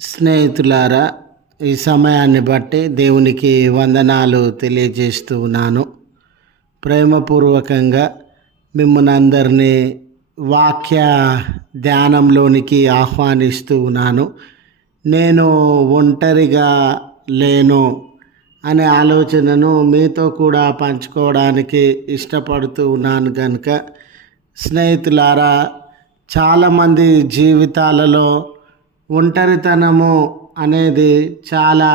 స్నేహితులారా ఈ సమయాన్ని బట్టి దేవునికి వందనాలు తెలియజేస్తూ ఉన్నాను. ప్రేమపూర్వకంగా మిమ్మల్ని అందరినీ వాక్య ధ్యానంలోనికి ఆహ్వానిస్తూ ఉన్నాను. నేను ఒంటరిగా లేను అనే ఆలోచనను మీతో కూడా పంచుకోవడానికి ఇష్టపడుతూ ఉన్నాను కనుక స్నేహితులారా చాలామంది జీవితాలలో ఒంటరితనము అనేది చాలా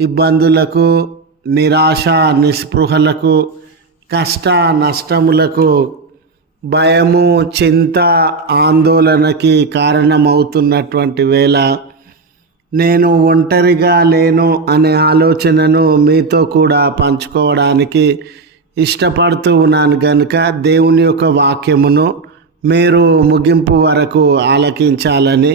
ఇబ్బందులకు నిరాశ నిస్పృహలకు కష్ట నష్టములకు భయము చింత ఆందోళనకి కారణమవుతున్నటువంటి వేళ నేను ఒంటరిగా లేను అనే ఆలోచనను మీతో కూడా పంచుకోవడానికి ఇష్టపడుతూ ఉన్నాను కనుక దేవుని యొక్క వాక్యమును మీరు ముగింపు వరకు ఆలకించాలని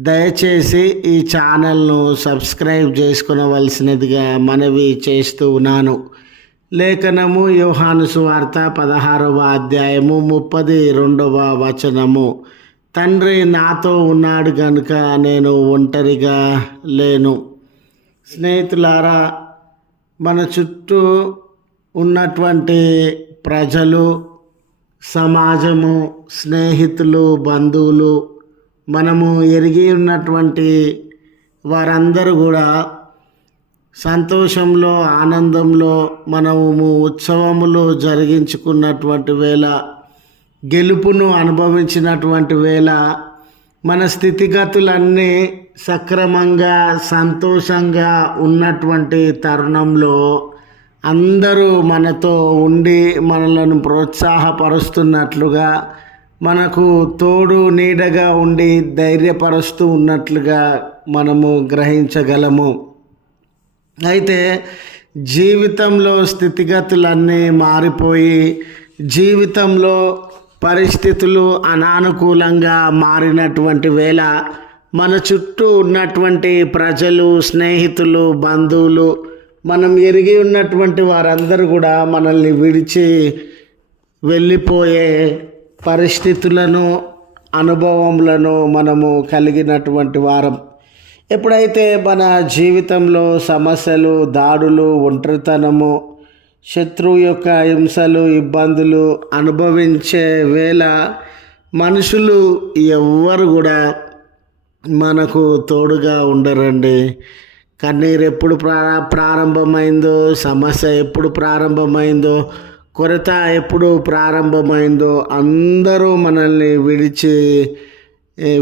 దయచేసి ఈ ఛానల్ను సబ్స్క్రైబ్ చేసుకునవలసినదిగా మనవి చేస్తూ ఉన్నాను. లేఖనము యోహాను సువార్త పదహారవ అధ్యాయము ముప్పది రెండవ వచనము. తండ్రి నాతో ఉన్నాడు కనుక నేను ఒంటరిగా లేను. స్నేహితులారా మన చుట్టూ ఉన్నటువంటి ప్రజలు సమాజము స్నేహితులు బంధువులు మనము ఎరిగి ఉన్నటువంటి వారందరూ కూడా సంతోషంలో ఆనందంలో మనము ఉత్సవములు జరిగించుకున్నటువంటి వేళ గెలుపును అనుభవించినటువంటి వేళ మన స్థితిగతులన్నీ సక్రమంగా సంతోషంగా ఉన్నటువంటి తరుణంలో అందరూ మనతో ఉండి మనలను ప్రోత్సాహపరుస్తున్నట్లుగా మనకు తోడు నీడగా ఉండి ధైర్యపరుస్తూ ఉన్నట్లుగా మనము గ్రహించగలము. అయితే జీవితంలో స్థితిగతులన్నీ మారిపోయి జీవితంలో పరిస్థితులు అనానుకూలంగా మారినటువంటి వేళ మన చుట్టూ ఉన్నటువంటి ప్రజలు స్నేహితులు బంధువులు మనం ఎరిగి ఉన్నటువంటి వారందరూ కూడా మనల్ని విడిచి వెళ్ళిపోయే పరిస్థితులను అనుభవములను మనము కలిగినటువంటి వారం. ఎప్పుడైతే మన జీవితంలో సమస్యలు దాడులు ఒంటరితనము శత్రువు యొక్క హింసలు ఇబ్బందులు అనుభవించే వేళ మనుషులు ఎవ్వరు కూడా మనకు తోడుగా ఉండరండి. కన్నీరు ఎప్పుడు ప్రా ప్రారంభమైందో సమస్య ఎప్పుడు ప్రారంభమైందో కొరత ఎప్పుడు ప్రారంభమైందో అందరూ మనల్ని విడిచి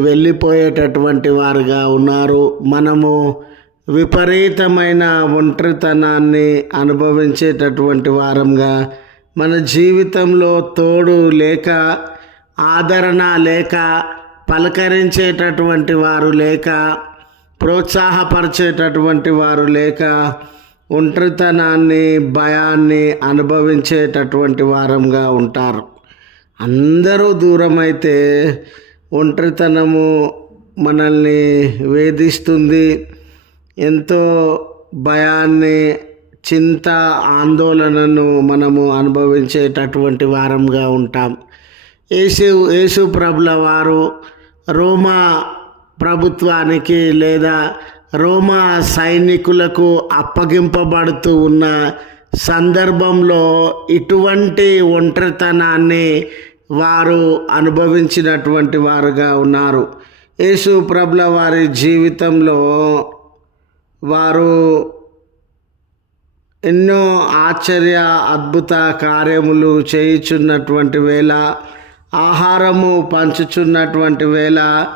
వెళ్ళిపోయేటటువంటి వారుగా ఉన్నారు. మనము విపరీతమైన ఒంటరితనాన్ని అనుభవించేటటువంటి వారంగా మన జీవితంలో తోడు లేక ఆదరణ లేక పలకరించేటటువంటి వారు లేక ప్రోత్సాహపరిచేటటువంటి వారు లేక ఒంటరితనాన్ని భయాన్ని అనుభవించేటటువంటి వారంగా ఉంటారు. అందరూ దూరమైతే ఒంటరితనము మనల్ని వేధిస్తుంది. ఎంతో భయాన్ని చింత ఆందోళనను మనము అనుభవించేటటువంటి వారంగా ఉంటాం. యేసు యేసు ప్రభుల వారు రోమా ప్రభుత్వానికి లేదా రోమా సైనికులకు అప్పగింపబడుతూ ఉన్న సందర్భంలో ఇటువంటి ఒంటరితనాన్ని వారు అనుభవించినటువంటి వారుగా ఉన్నారు. యేసు ప్రభుల వారి జీవితంలో వారు ఎన్నో ఆశ్చర్య అద్భుత కార్యములు చేయుచున్నటువంటి వేళ ఆహారము పంచుచున్నటువంటి వేళ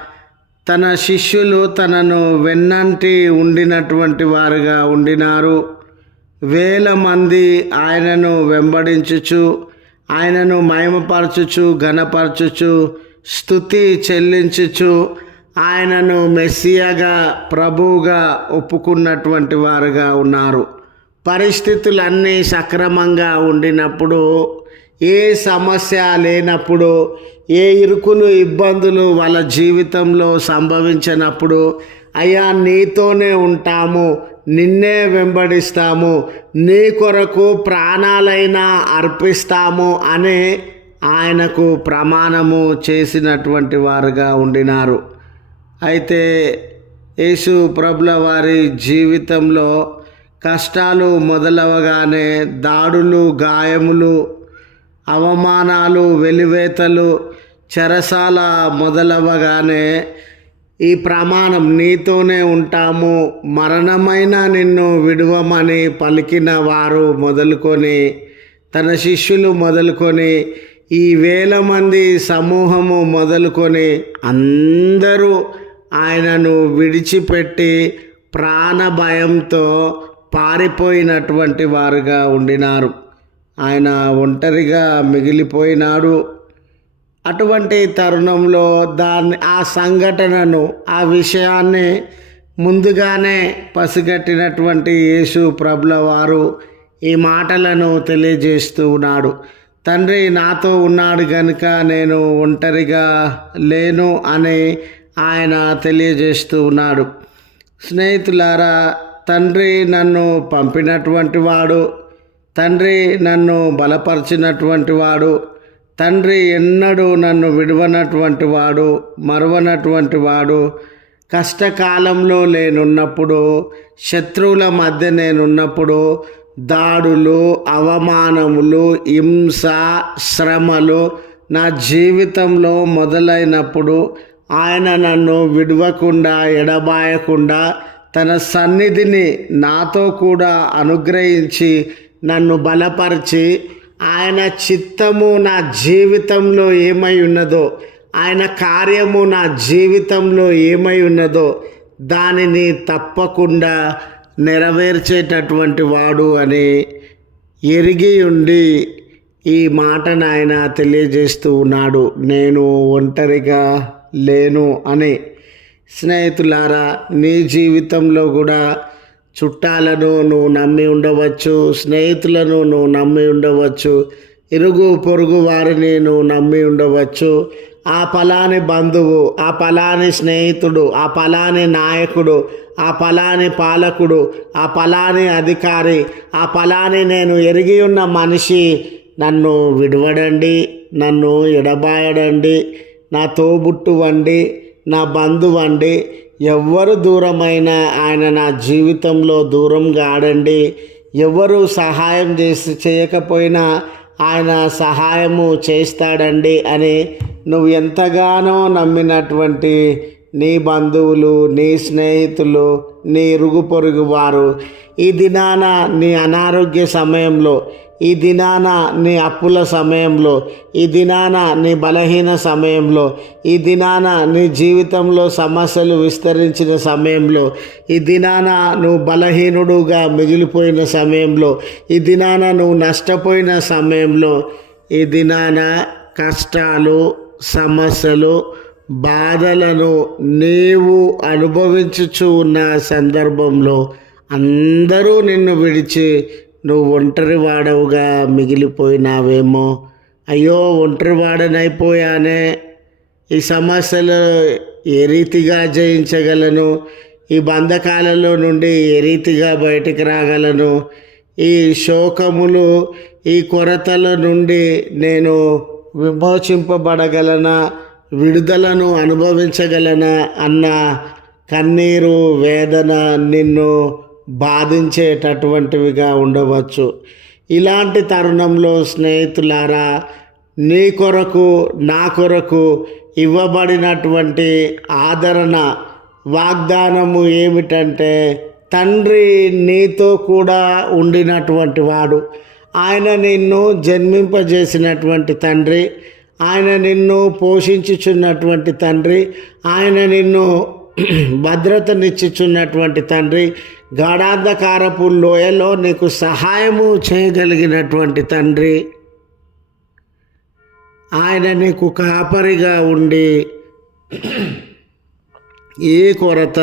తన శిష్యులు తనను వెన్నంటి ఉండినటువంటి వారుగా ఉండినారు. వేల మంది ఆయనను వెంబడించుచు ఆయనను మయమపరచుచు ఘనపరచుచు స్థుతి చెల్లించుచు ఆయనను మెస్సియాగా ప్రభువుగా ఒప్పుకున్నటువంటి వారుగా ఉన్నారు. పరిస్థితులన్నీ సక్రమంగా ఉండినప్పుడు ఏ సమస్య లేనప్పుడు ఏ ఇరుకులు ఇబ్బందులు వాళ్ళ జీవితంలో సంభవించినప్పుడు అయ్యా నీతోనే ఉంటాము నిన్నే వెంబడిస్తాము నీ కొరకు ప్రాణాలైనా అర్పిస్తాము అని ఆయనకు ప్రమాణము చేసినటువంటి వారుగా ఉండినారు. అయితే యేసు ప్రభుల వారి జీవితంలో కష్టాలు మొదలవగానే దాడులు గాయములు అవమానాలు వెలివేతలు చెరసాల మొదలవగానే ఈ ప్రమాణం నీతోనే ఉంటాము. మరణమైన నిన్ను విడువమని పలికిన వారు మొదలుకొని తన శిష్యులు మొదలుకొని ఈ వేల మంది సమూహము మొదలుకొని అందరూ ఆయనను విడిచిపెట్టి ప్రాణ భయంతో పారిపోయినటువంటి వారుగా ఉండినారు. ఆయన ఒంటరిగా మిగిలిపోయినాడు. అటువంటి తరుణంలో దాన్ని ఆ సంఘటనను ఆ విషయాన్ని ముందుగానే పసిగట్టినటువంటి యేసు ప్రభుల వారు ఈ మాటలను తెలియజేస్తూ ఉన్నాడు. తండ్రి నాతో ఉన్నాడు కనుక నేను ఒంటరిగా లేను అని ఆయన తెలియజేస్తూ ఉన్నాడు. స్నేహితులారా తండ్రి నన్ను పంపినటువంటి వాడు తండ్రి నన్ను బలపరిచినటువంటి వాడు. తండ్రి ఎన్నడూ నన్ను విడవనటువంటి వాడు మరవనటువంటి వాడు. కష్టకాలంలో నేనున్నప్పుడు శత్రువుల మధ్య నేనున్నప్పుడు దాడులు అవమానములు హింస శ్రమలు నా జీవితంలో మొదలైనప్పుడు ఆయన నన్ను విడవకుండా ఎడబాయకుండా తన సన్నిధిని నాతో కూడా అనుగ్రహించి నన్ను బలపరిచి ఆయన చిత్తము నా జీవితంలో ఏమై ఉన్నదో ఆయన కార్యము నా జీవితంలో ఏమై ఉన్నదో దానిని తప్పకుండా నెరవేర్చేటటువంటి వాడు అని ఎరిగి ఉండి ఈ మాటను ఆయన తెలియజేస్తూ ఉన్నాడు. నేను ఒంటరిగా లేను అని. స్నేహితులారా నీ జీవితంలో కూడా చుట్టాలను నువ్వు నమ్మి ఉండవచ్చు స్నేహితులను నువ్వు నమ్మి ఉండవచ్చు ఇరుగు పొరుగు వారిని నువ్వు నమ్మి ఉండవచ్చు. ఆ ఫలాని బంధువు ఆ ఫలాని స్నేహితుడు ఆ ఫలాని నాయకుడు ఆ ఫలాని పాలకుడు ఆ ఫలాని అధికారి ఆ ఫలాని నేను ఎరిగి ఉన్న మనిషి నన్ను విడవడండి నన్ను ఎడబాయడండి నా తోబుట్టువండి నా బంధువండి ఎవ్వరు దూరమైన ఆయన నా జీవితంలో దూరం కాడండి ఎవరు సహాయం చేసి చేయకపోయినా ఆయన సహాయము చేస్తాడండి అని నువ్వు ఎంతగానో నమ్మినటువంటి నీ బంధువులు నీ స్నేహితులు నీ ఇరుగు పొరుగు వారు ఈ దినాన నీ అనారోగ్య సమయంలో ఈ దినాన నీ అప్పుల సమయంలో ఈ దినాన నీ బలహీన సమయంలో ఈ దినాన నీ జీవితంలో సమస్యలు విస్తరించిన సమయంలో ఈ దినాన నువ్వు బలహీనుడుగా మిగిలిపోయిన సమయంలో ఈ దినాన నువ్వు నష్టపోయిన సమయంలో ఈ దినాన కష్టాలు సమస్యలు బాధలను నీవు అనుభవించుచు ఉన్న సందర్భంలో అందరూ నిన్ను విడిచి నువ్వు ఒంటరి వాడవుగా మిగిలిపోయినావేమో? అయ్యో ఒంటరి వాడనైపోయానే ఈ సమస్యలు ఏ రీతిగా జయించగలను? ఈ బంధకాలలో నుండి ఏ రీతిగా బయటికి రాగలను? ఈ శోకములు ఈ కొరతల నుండి నేను విమోచింపబడగలనా? విడుదలను అనుభవించగలనా? అన్న కన్నీరు వేదన నిన్ను బాధించేటటువంటివిగా ఉండవచ్చు. ఇలాంటి తరుణంలో స్నేహితులారా నీ కొరకు నా కొరకు ఇవ్వబడినటువంటి ఆదరణ వాగ్దానము ఏమిటంటే తండ్రి నీతో కూడా ఉండినటువంటి వాడు. ఆయన నిన్ను జన్మింపజేసినటువంటి తండ్రి ఆయన నిన్ను పోషించుచున్నటువంటి తండ్రి ఆయన నిన్ను భద్రతనిచ్చుచున్నటువంటి తండ్రి గాఢాంధకారపు లోయలో నీకు సహాయము చేయగలిగినటువంటి తండ్రి. ఆయన నీకు కాపరిగా ఉండి ఏ కొరత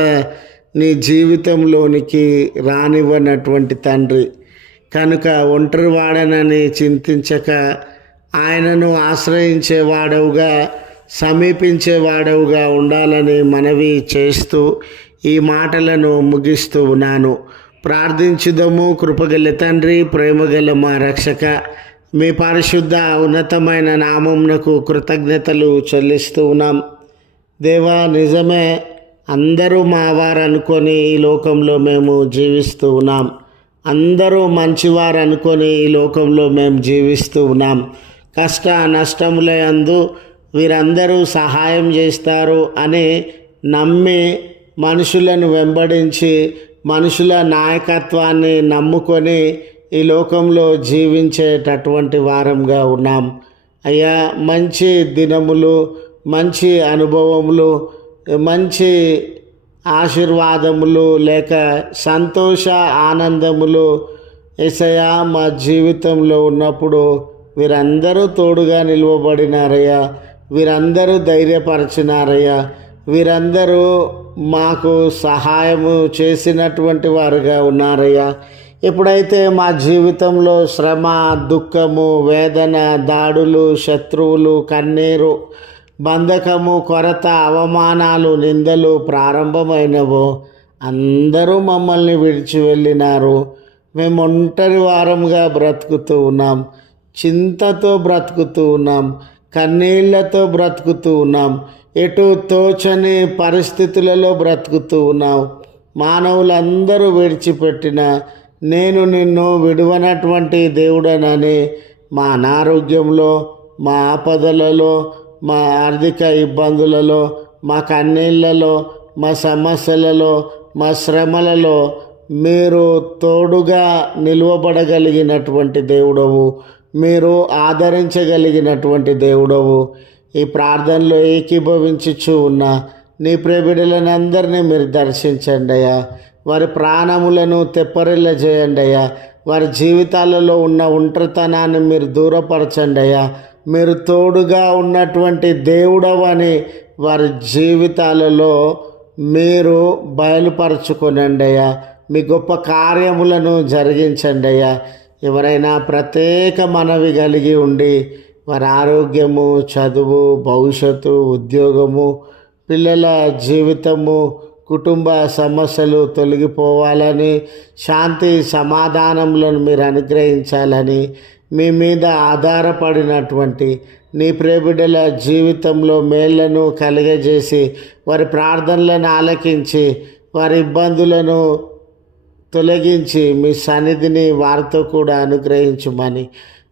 నీ జీవితంలోనికి రానివ్వనటువంటి తండ్రి. కనుక ఒంటరి వాడనని చింతించక ఆయనను ఆశ్రయించేవాడవుగా సమీపించేవాడవుగా ఉండాలని మనవి చేస్తూ ఈ మాటలను ముగిస్తూ ఉన్నాను. ప్రార్థించుదము కృపగల తండ్రి ప్రేమగల మా రక్షక. మీ పరిశుద్ధ ఉన్నతమైన నామంనకు కృతజ్ఞతలు చెల్లిస్తూ ఉన్నాం. దేవా నిజమే అందరూ మా వారు అనుకొని ఈ లోకంలో మేము జీవిస్తూ ఉన్నాం. అందరూ మంచివారు అనుకొని ఈ లోకంలో మేము జీవిస్తూ ఉన్నాం. కష్ట నష్టములందు వీరందరూ సహాయం చేస్తారు అని నమ్మి మనుషులను వెంబడించి మనుషుల నాయకత్వాన్ని నమ్ముకొని ఈ లోకంలో జీవించేటటువంటి వారంగా ఉన్నాం. అయ్యా మంచి దినములు మంచి అనుభవములు మంచి ఆశీర్వాదములు లేక సంతోష ఆనందములు ఏసయా మా జీవితంలో ఉన్నప్పుడు వీరందరూ తోడుగా నిలువబడినారయ్యా. వీరందరూ ధైర్యపరచినారయ్యా. వీరందరూ మాకు సహాయము చేసినటువంటి వారుగా ఉన్నారయ్యా. ఎప్పుడైతే మా జీవితంలో శ్రమ దుఃఖము వేదన దాడులు శత్రువులు కన్నీరు బంధకము కొరత అవమానాలు నిందలు ప్రారంభమైనవో అందరూ మమ్మల్ని విడిచి వెళ్ళినారు. మేము ఒంటరి వారంగా బ్రతుకుతూ ఉన్నాం. చింతతో బ్రతుకుతూ ఉన్నాం. కన్నీళ్ళతో బ్రతుకుతూ ఉన్నాం. ఎటు తోచని పరిస్థితులలో బ్రతుకుతూ ఉన్నాం మానవులందరూ విడిచిపెట్టిన నేను నిన్ను విడువనటువంటి దేవుడనని మా అనారోగ్యంలో మా ఆపదలలో మా ఆర్థిక ఇబ్బందులలో మా కన్నీళ్ళలో మా సమస్యలలో మా శ్రమలలో మీరు తోడుగా నిలువబడగలిగినటువంటి దేవుడవు. మీరు ఆదరించగలిగినటువంటి దేవుడవు. ఈ ప్రార్థనలో ఏకీభవించుచు ఉన్న నీ ప్రేబిడలను అందరినీ మీరు దర్శించండి అయ్యా. వారి ప్రాణములను తెప్పరిల్ల చేయండి అయ్యా. వారి జీవితాలలో ఉన్న ఒంటరితనాన్ని మీరు దూరపరచండి అయ్యా. మీరు తోడుగా ఉన్నటువంటి దేవుడవని వారి జీవితాలలో మీరు బయలుపరచుకునండి అయ్యా. మీ గొప్ప కార్యములను జరిగించండి అయ్యా. ఎవరైనా ప్రత్యేక మనవి కలిగి ఉండి వారి ఆరోగ్యము చదువు భవిష్యత్తు ఉద్యోగము పిల్లల జీవితము కుటుంబ సమస్యలు తొలగిపోవాలని శాంతి సమాధానములను మీరు అనుగ్రహించాలని మీ మీద ఆధారపడినటువంటి నీ ప్రేబిడ్డల జీవితంలో మేళ్ళను కలిగజేసి వారి ప్రార్థనలను ఆలకించి వారి ఇబ్బందులను తొలగించి మీ సన్నిధిని వారితో కూడా అనుగ్రహించుమని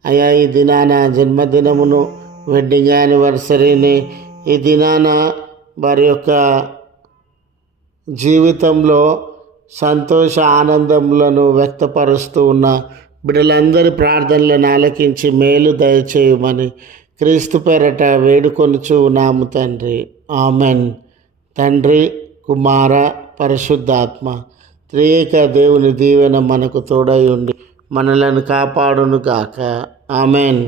అయ్యా ఈ దినాన జన్మదినమును వెడ్డింగ్ యానివర్సరీని ఈ దినాన వారి యొక్క జీవితంలో సంతోష ఆనందములను వ్యక్తపరుస్తూ ఉన్న బిడ్డలందరి ప్రార్థనలను ఆలకించి మేలు దయచేయమని క్రీస్తు పేరట వేడుకొనుచు ఉన్నాము తండ్రి. ఆమెన్. తండ్రి కుమార పరిశుద్ధాత్మ త్రియేక దేవుని దీవెన మనకు తోడై ఉండి మనలను కాపాడును గాక ఆమెన్